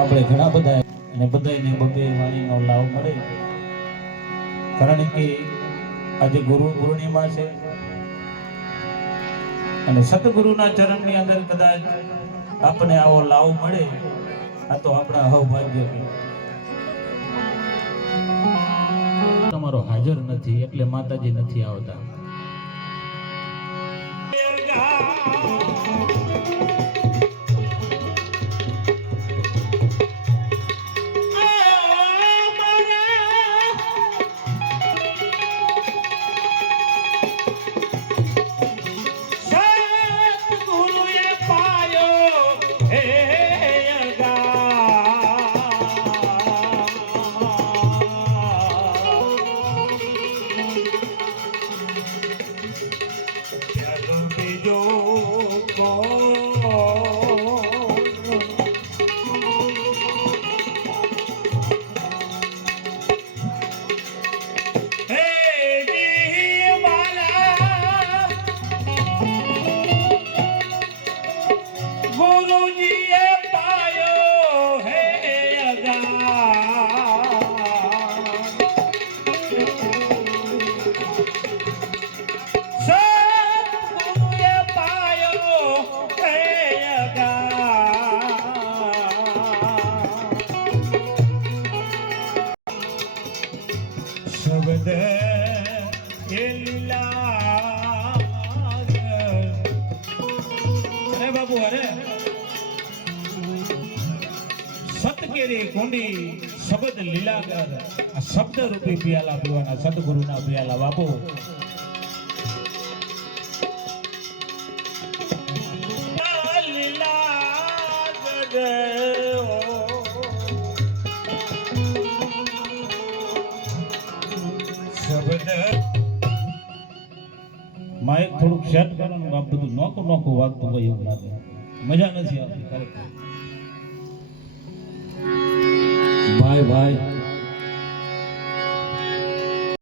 આપણે ઘણા બધા અને બધાને બબે વાણીનો લાભ મળે. કારણ કે આજે ગુરુ પૂર્ણિમા છે અને સદગુરુના ચરણની અંદર કદાચ આપણે આવો લાભ મળે, આ તો આપણા અહોભાગ્ય કે તમારો હાજર નથી એટલે માતાજી નથી આવતા. શબ્દ લીલા કુંડી શબ્દ લીલાગર શબ્દ રૂપી પિયાલા પીવાના સતગુરુના પિયાલા બાપુ. શબ્દ માઇક થોડુંક સેટ કરો ને આ બધું નોખું નોખું વાગતું હોય એવું લાગે. મજા નથી આવતી, ખરેખર. ભાઈ ભાઈ.